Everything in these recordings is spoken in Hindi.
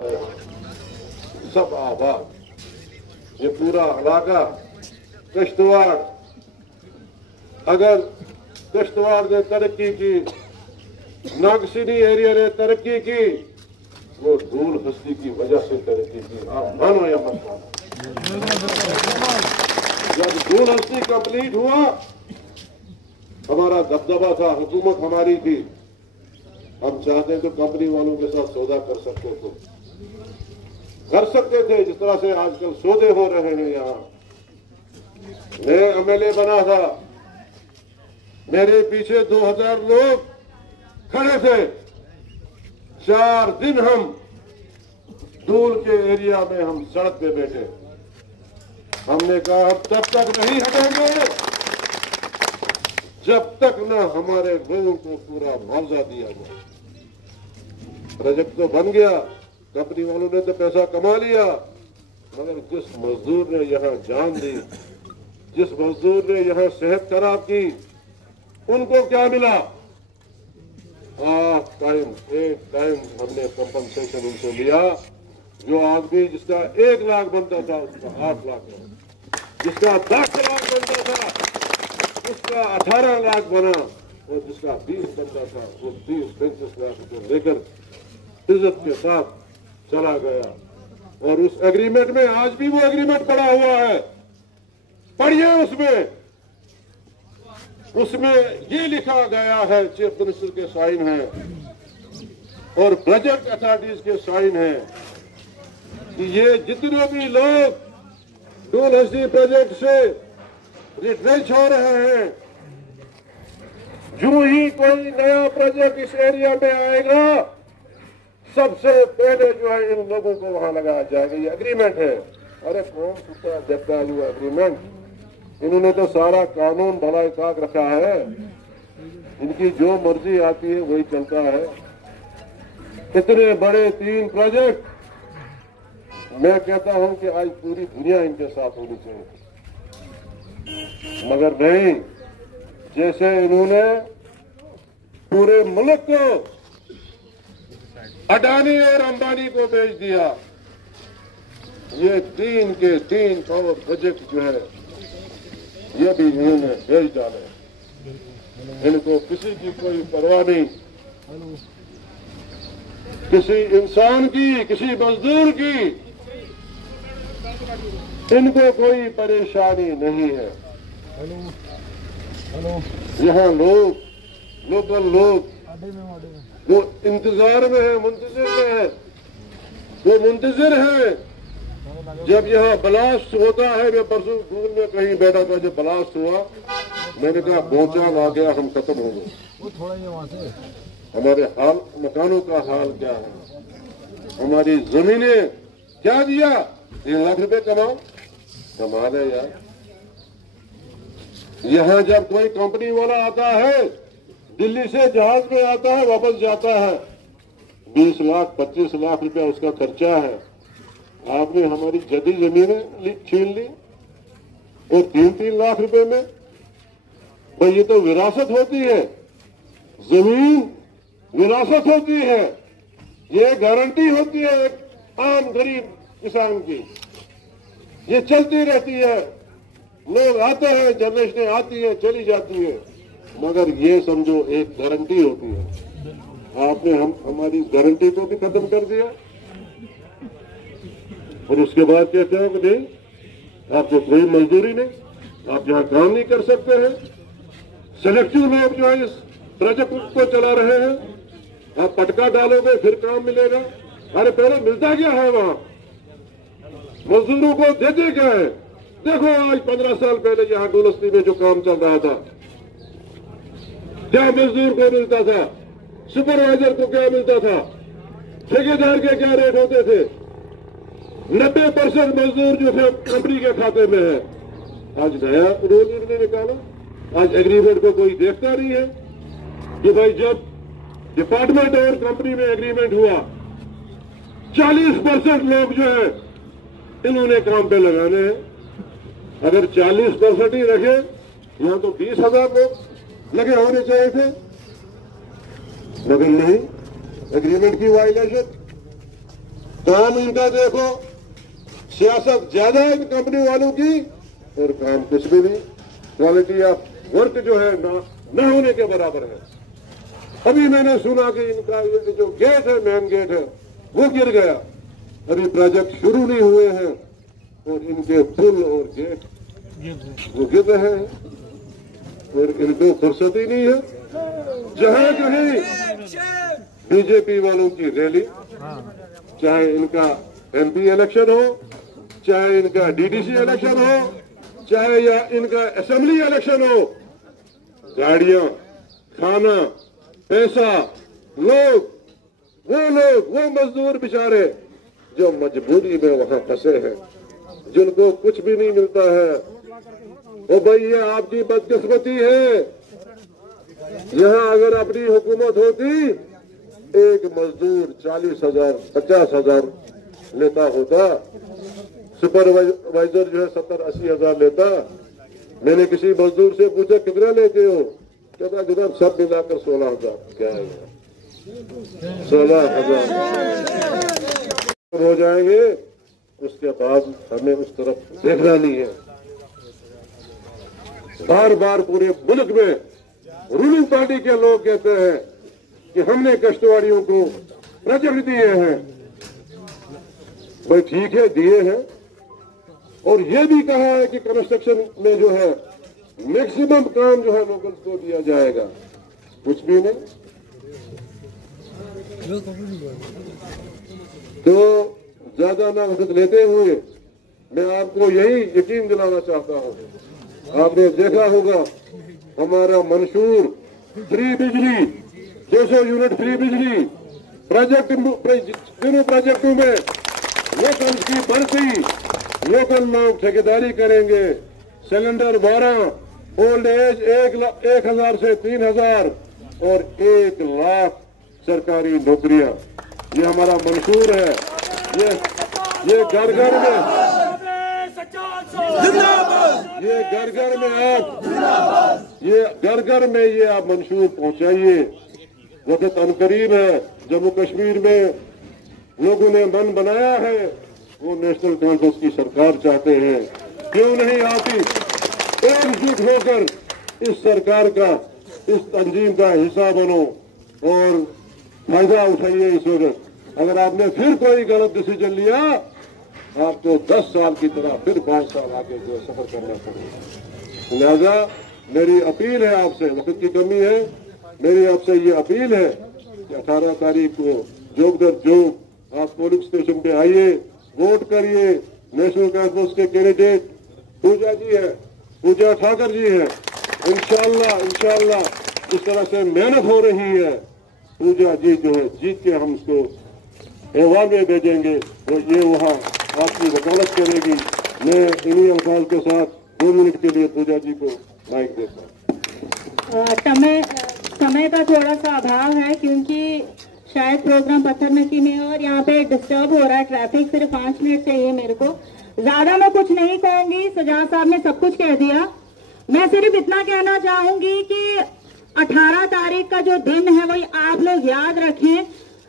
सब आबाद, ये पूरा इलाका किश्तवाड़, अगर किश्तवाड़ ने तरक्की की, नागसिनी एरिया ने तरक्की की, वो धूल हस्ती की वजह से तरक्की की। आप मानो या मत मानो, जब धूल हस्ती कंप्लीट हुआ, हमारा दबदबा था, हुकूमत हमारी थी, हम चाहते तो कंपनी वालों के साथ सौदा कर सकते थे, जिस तरह से आजकल सौदे हो रहे हैं। यहाँ मैं एमएलए बना था, मेरे पीछे 2000 लोग खड़े थे। 4 दिन हम दूर के एरिया में हम सड़क पे बैठे। हमने कहा हम तब तक नहीं हटेंगे जब तक न हमारे लोगों को पूरा मुआवजा दिया जाए। प्रोजेक्ट तो बन गया, कंपनी वालों ने तो पैसा कमा लिया, मगर जिस मजदूर ने यहाँ जान दी, जिस मजदूर ने यहाँ सेहत खराब की, उनको क्या मिला? एक टाइम हमने कंपनसेशन उनसे लिया। जो आदमी जिसका 1 लाख बनता था उसका 8 लाख बना, जिसका 10 लाख बनता था उसका 18 लाख बना, और जिसका 20 बनता था वो 30-35 लाख रुपये लेकर इज्जत के साथ चला गया। और उस एग्रीमेंट में आज भी वो एग्रीमेंट पड़ा हुआ है, पढ़िए। उसमें ये लिखा गया है, चीफ मिनिस्टर के साइन है और बजट अथॉरिटीज के साइन है कि ये जितने भी लोग डूल हस्ती प्रोजेक्ट से रिट्रेंच हो रहे हैं, जो ही कोई नया प्रोजेक्ट इस एरिया में आएगा, सबसे पहले जो है इन लोगों को वहां लगाया जाएगा। ये एग्रीमेंट है। अरे कौन सुनता देखता है वो एग्रीमेंट? इन्होंने तो सारा कानून भला काक रखा है, इनकी जो मर्जी आती है वही चलता है। इतने बड़े 3 प्रोजेक्ट, मैं कहता हूं कि आज पूरी दुनिया इनके साथ होनी चाहिए, मगर नहीं। जैसे इन्होंने पूरे मुल्क को अडानी और अंबानी को बेच दिया, ये 3 के 3 पावर प्रोजेक्ट जो है ये भी इन्होंने बेच डाले। इनको किसी की कोई परवाह नहीं, किसी इंसान की, किसी मजदूर की इनको कोई परेशानी नहीं है। यहाँ लोकल लोग वो इंतजार में है, मुंतजिर में है, वो मुंतजिर है। जब यहाँ ब्लास्ट होता है, मैं परसों स्कूल में कहीं बैठा था, जब ब्लास्ट हुआ, मैंने कहा भूचाल आ गया, हम खत्म हो गए। वो थोड़ा ही वहां से हमारे हाल मकानों का हाल क्या है, हमारी जमीनें क्या दिया? 3 लाख रुपए कमा ले यार। यहाँ जब कोई कंपनी वाला आता है, दिल्ली से जहाज में आता है, वापस जाता है, 20 लाख 25 लाख रुपया उसका खर्चा है। आपने हमारी जदी जमीनें छीन ली और 3-3 लाख रुपए में। भाई ये तो विरासत होती है, जमीन विरासत होती है, ये गारंटी होती है एक आम गरीब किसान की, ये चलती रहती है। लोग आते हैं, जनरेशनें आती है, चली जाती है, मगर ये समझो एक गारंटी होती है। आपने हमारी गारंटी को भी खत्म कर दिया और उसके बाद कहते हैं कि नहीं, आपको कोई मजदूरी नहीं, आप यहाँ काम नहीं कर सकते हैं। सेलेक्टिव लोग जो है इस प्रोजेक्ट को चला रहे हैं, आप पटका डालोगे फिर काम मिलेगा। अरे पहले मिलता क्या है वहां? मजदूरों को देते क्या है? देखो आज 15 साल पहले यहाँ डुलस्ती में जो काम चल रहा था, क्या मजदूर को मिलता था, सुपरवाइजर को क्या मिलता था, ठेकेदार के क्या रेट होते थे? 90% मजदूर जो थे कंपनी के खाते में है। आज नया रूल इन्होंने निकाला, आज एग्रीमेंट को कोई देखता नहीं है कि भाई जब डिपार्टमेंट और कंपनी में एग्रीमेंट हुआ, 40% लोग जो है इन्होंने काम पे लगाने हैं। अगर 40% ही रखे, यहां तो 20,000 लोग लगे होने चाहिए थे, मगर नहीं, एग्रीमेंट की वायलेशन। काम इनका देखो, सियासत ज्यादा है इन कंपनी वालों की और काम कुछ भी नहीं। क्वालिटी ऑफ वर्क जो है न होने के बराबर है। अभी मैंने सुना कि इनका ये जो गेट है, मेन गेट है, वो गिर गया। अभी प्रोजेक्ट शुरू नहीं हुए हैं और इनके पुल और गेट वो गिर रहे हैं और इनको फुर्सत ही नहीं है। जहां कहीं बीजेपी वालों की रैली, चाहे इनका एमपी इलेक्शन हो, चाहे इनका डीडीसी इलेक्शन हो, चाहे या इनका असेंबली इलेक्शन हो, गाड़ियां, खाना, पैसा, वो मजदूर बेचारे जो मजबूरी में वहां फंसे हैं, जिनको कुछ भी नहीं मिलता है। ओ भैया, आपकी बदकिस्मती है। यहां अगर अपनी हुकूमत होती, एक मजदूर 40,000 50,000 लेता होता, सुपरवाइजर जो है 70-80 हजार लेता। मैंने किसी मजदूर से पूछा कितना लेते हो, कहता जनाब सब मिलाकर 16,000। क्या है 16,000 हो जाएंगे, उसके बाद हमें उस तरफ देखना नहीं है। बार बार पूरे मुल्क में रूलिंग पार्टी के लोग कहते हैं कि हमने कश्तवाड़ियों को प्रोजेक्ट दिए हैं। भाई ठीक है, दिए हैं, और ये भी कहा है कि कंस्ट्रक्शन में जो है मैक्सिमम काम जो है लोकल्स को दिया जाएगा। कुछ भी नहीं। तो ज्यादा ना वक्त लेते हुए मैं आपको यही यकीन दिलाना चाहता हूं। आपने देखा होगा हमारा मंशूर फ्री बिजली, 200 यूनिट फ्री बिजली प्रोजेक्ट, तीनों प्रोजेक्टों में लोकल की भर्ती, लोकल लोग ठेकेदारी करेंगे। सिलेंडर 12, ओल्ड एज 1,000 से 3,000 और 1 लाख सरकारी नौकरियां, ये हमारा मंशूर है। ये घर घर में, ये घर घर में आप, ये घर घर में ये आप मंशूर पहुंचाइए। वक्त अनकरीब है। जम्मू कश्मीर में लोगों ने मन बनाया है, वो नेशनल कॉन्फ्रेंस की सरकार चाहते हैं। क्यों नहीं आती? एकजुट होकर इस सरकार का, इस तंजीम का हिस्सा बनो और फायदा उठाइए इस वक्त। अगर आपने फिर कोई गलत डिसीजन लिया, आपको 10 साल की तरह फिर 5 साल आगे जो सफर करना पड़ेगा। लिहाजा मेरी अपील है आपसे, वक्त की कमी है, मेरी आपसे ये अपील है कि 18 तारीख को जोग दर जोग आप पोलिंग स्टेशन पे आइए, वोट करिए। नेशनल कॉन्फ्रेंस के कैंडिडेट पूजा जी है, पूजा ठाकर जी है। इंशाल्लाह इस तरह से मेहनत हो रही है, पूजा जी जो है जीत के हम उसको एवार्ड में भेजेंगे और ये वहाँ आपकी वकालत करेगी। मैं इन्हीं अल्फाज के साथ 2 मिनट के लिए पूजा जी को माइक देता हूँ। समय का थोड़ा सा अभाव है क्योंकि शायद प्रोग्राम पत्थरनकी में और यहाँ पे डिस्टर्ब हो रहा है ट्रैफिक। सिर्फ 5 मिनट चाहिए मेरे को, ज्यादा मैं कुछ नहीं कहूंगी। सजाद साहब ने सब कुछ कह दिया। मैं सिर्फ इतना कहना चाहूंगी कि 18 तारीख का जो दिन है वही आप लोग याद रखें।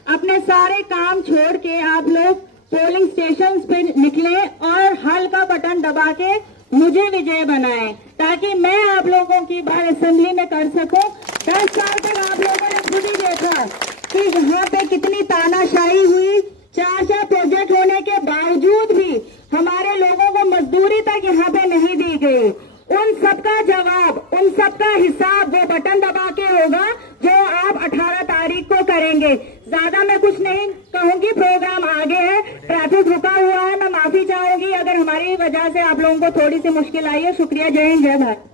अपने सारे काम छोड़ के आप लोग पोलिंग स्टेशन पे निकले और हल का बटन दबा के मुझे विजय बनाएं, ताकि मैं आप लोगों की बात असेंबली में कर सकूं। 10 साल तक आप लोगों ने खुद ही देखा कि यहाँ पे कितनी तानाशाही हुई। 4 प्रोजेक्ट होने के बावजूद भी हमारे लोगों को मजदूरी तक यहाँ पे नहीं दी गई। उन सबका जवाब, उन सबका हिसाब वो बटन दबा के होगा जो आप 18 तारीख को करेंगे। ज्यादा मैं कुछ नहीं कहूंगी, प्रोग्राम आगे है, ट्रैफिक रुका हुआ है। मैं माफी चाहूंगी अगर हमारी वजह से आप लोगों को थोड़ी सी मुश्किल आई है। शुक्रिया। जय हिंद, जय भारत।